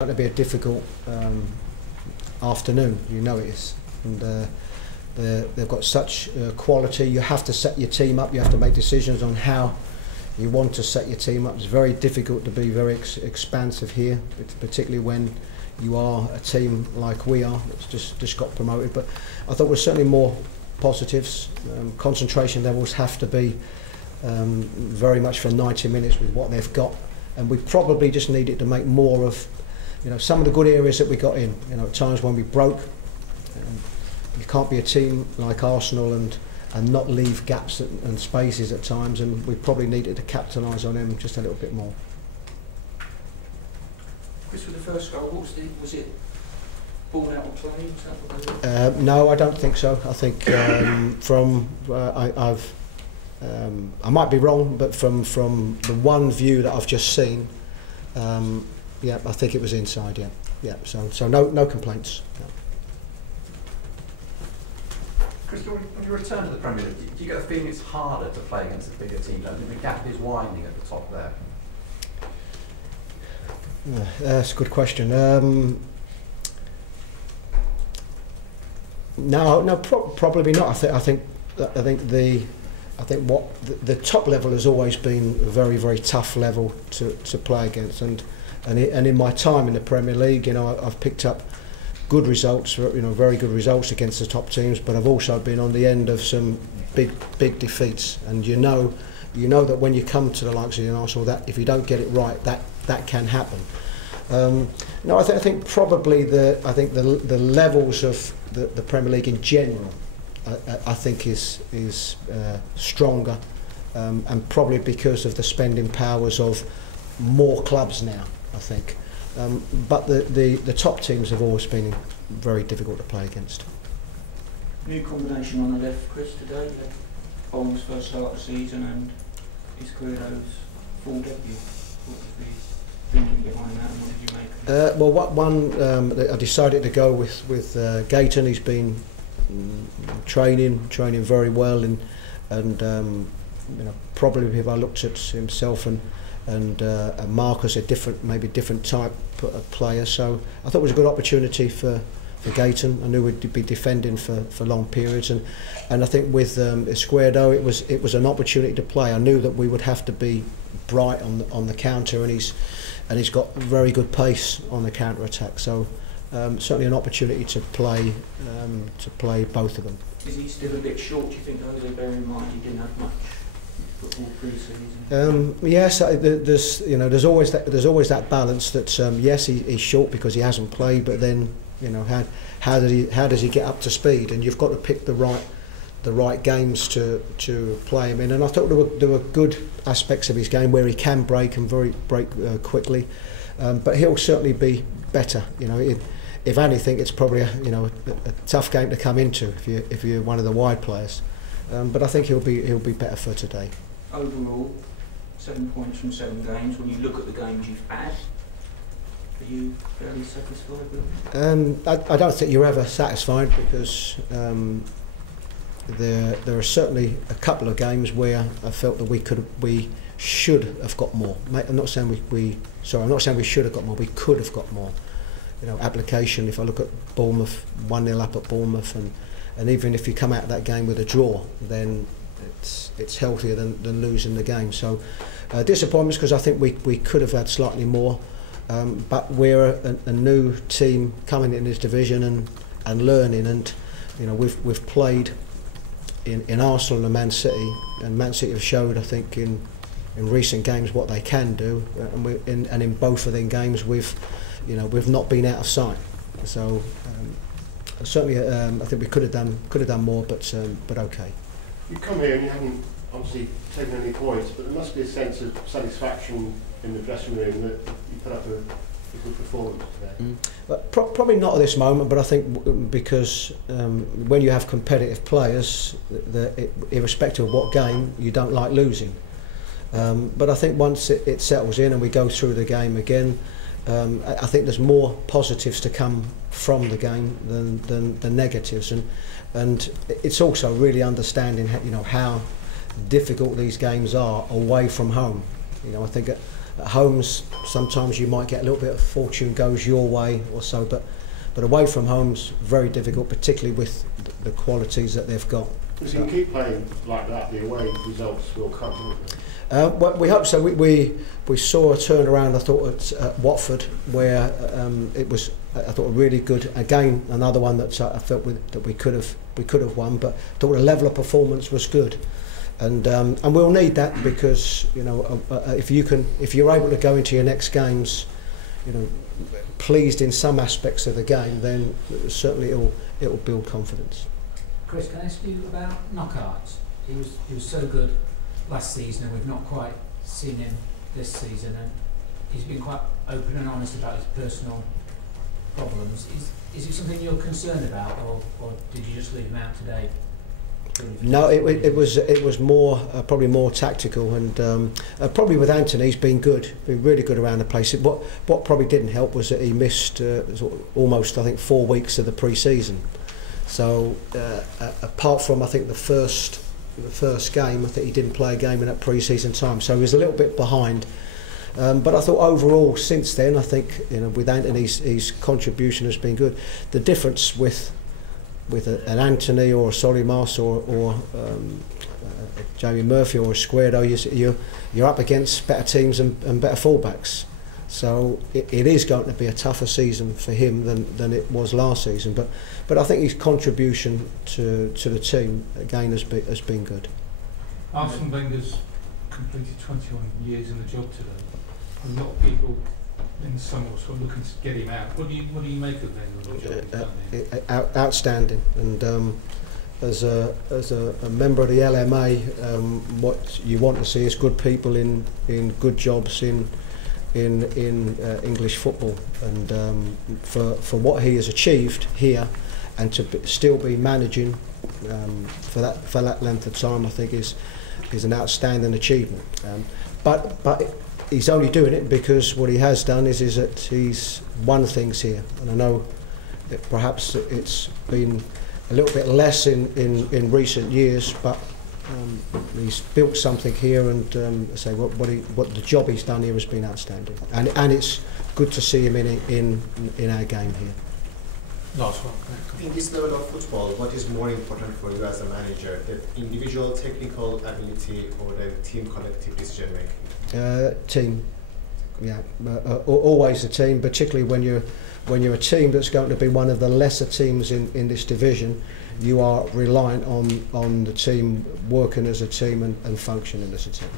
Going to be a difficult afternoon, you know it is, and they've got such quality. You have to set your team up, you have to make decisions on how you want to set your team up. It's very difficult to be very expansive here, particularly when you are a team like we are, that's just got promoted. But I thought there's certainly more positives. Concentration levels have to be very much for 90 minutes with what they've got, and we probably just needed to make more of some of the good areas that we got in. At times when we broke, you can't be a team like Arsenal and not leave gaps and spaces at times, and we probably needed to capitalise on them just a little bit more. Chris, with the first goal, was it ball out of play? No, I don't think so. I think I might be wrong, but from the one view that I've just seen, yeah, I think it was inside. Yeah. So no complaints. No. Chris, when you return to the Premier League, do you get the feeling it's harder to play against the bigger teams? I mean, the gap is widening at the top there. That's a good question. No, probably not. I think what the top level has always been a very, very tough level to play against, and in my time in the Premier League, I've picked up good results, very good results against the top teams, but I've also been on the end of some big defeats, and you know that when you come to the likes of Arsenal, that if you don't get it right, that can happen. I think probably the levels of the Premier League in general, I think is stronger, and probably because of the spending powers of more clubs now, I think. But the top teams have always been very difficult to play against. New combination on the left, Chris, today. Bond's first start of the season and Isquierdo's full debut. What was the thinking behind that, and what did you make of it? I decided to go with Gayton. He's been training very well, and probably if I looked at himself and Marcus, maybe different type of player. So I thought it was a good opportunity for Gayton. I knew we'd be defending for long periods, and I think with Isquierdo it was an opportunity to play. I knew that we would have to be bright on the counter, and he's got very good pace on the counter attack. So certainly an opportunity to play both of them. Is he still a bit short, do you think, though, bear in mind he didn't have much football pre-season? Yes, there's always that balance that yes, he's short because he hasn't played, but then how does he get up to speed? And you've got to pick the right games to play him in. And I thought there were good aspects of his game where he can break quickly, but he'll certainly be better. If anything, it's probably a tough game to come into if you're one of the wide players. But I think he'll be better for today. Overall, 7 points from 7 games. When you look at the games you've had, are you fairly satisfied with it? I don't think you're ever satisfied, because there are certainly a couple of games where I felt that we should have got more. I'm not saying we should have got more. We could have got more. Application. If I look at Bournemouth, 1-0 up at Bournemouth, and even if you come out of that game with a draw, then it's healthier than losing the game. So disappointments, because I think we could have had slightly more, but we're a new team coming in this division and learning, and we've played in Arsenal and Man City, and Man City have showed, I think, in recent games what they can do, and in both of them games we've not been out of sight. So certainly, I think we could have done more, but okay. You come here and you haven't obviously taken any points, but there must be a sense of satisfaction in the dressing room that you put up a good performance today. But probably not at this moment, but I think because when you have competitive players, irrespective of what game, you don't like losing. But I think once it settles in and we go through the game again, I think there's more positives to come from the game than negatives, and it's also really understanding how difficult these games are away from home. I think At homes, sometimes you might get a little bit of fortune goes your way or so, but away from home's very difficult, particularly with the qualities that they've got. If you can keep playing like that, the away results will come, won't they? Well, we hope so. We saw a turnaround, I thought, at Watford, where it was, I thought, a really good. Again, another one that I felt that we could have won, but I thought the level of performance was good, and we'll need that, because if you're able to go into your next games, pleased in some aspects of the game, then certainly it'll build confidence. Chris, can I ask you about knockouts? He was so good last season, and we've not quite seen him this season, and he's been quite open and honest about his personal problems. Is it something you're concerned about, or did you just leave him out today? No, it was more probably more tactical, and probably with Anthony, he's been really good around the place. What probably didn't help was that he missed almost, I think, 4 weeks of the pre-season. So apart from, I think, the first game, I think he didn't play a game in that pre-season time, so he was a little bit behind. But I thought overall, since then, I think with Anthony's his contribution has been good. The difference with an Anthony or a Solimas or Jamie Murphy or a Squaredo, you're up against better teams and better fullbacks. So it is going to be a tougher season for him than it was last season. But I think his contribution to the team again has been good. Arsene Wenger's completed 21 years in the job today. A lot of people in the summer were sort of looking to get him out. What do you make of Wenger? Outstanding, and as a member of the LMA, what you want to see is good people in good jobs in English football, and for what he has achieved here, and to still be managing for that length of time, I think is an outstanding achievement. But he's only doing it because what he has done is that he's won things here, and I know that perhaps it's been a little bit less in recent years, but he's built something here, and what the job he's done here has been outstanding, and it's good to see him in our game here. Last one. In this level of football, what is more important for you as a manager, the individual technical ability or the team collective decision making? Team, yeah, always a team, particularly when you're a team that's going to be one of the lesser teams in this division. You are reliant on the team working as a team and functioning as a team.